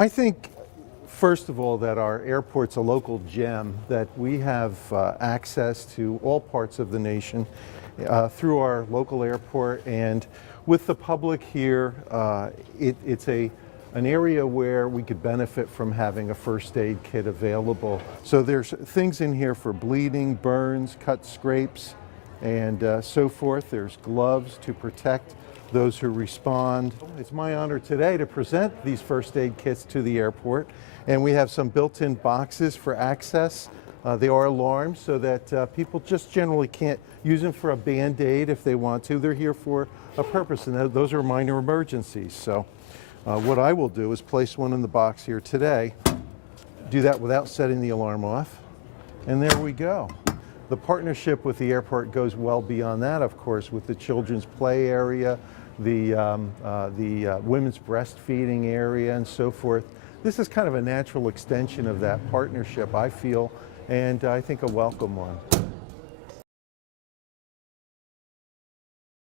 I think, first of all, that our airport's a local gem, that we have access to all parts of the nation through our local airport, and with the public here, it's an area where we could benefit from having a first aid kit available. So there's things in here for bleeding, burns, cuts, scrapes, and so forth. There's gloves to protect those who respond. It's my honor today to present these first aid kits to the airport, and we have some built-in boxes for access. They are alarmed so that people just generally can't use them for a Band-Aid if they want to. They're here for a purpose, and those are minor emergencies. So what I will do is place one in the box here today, do that without setting the alarm off, and there we go. The partnership with the airport goes well beyond that, of course, with the children's play area, the women's breastfeeding area, and so forth. This is kind of a natural extension of that partnership, I feel, and I think a welcome one.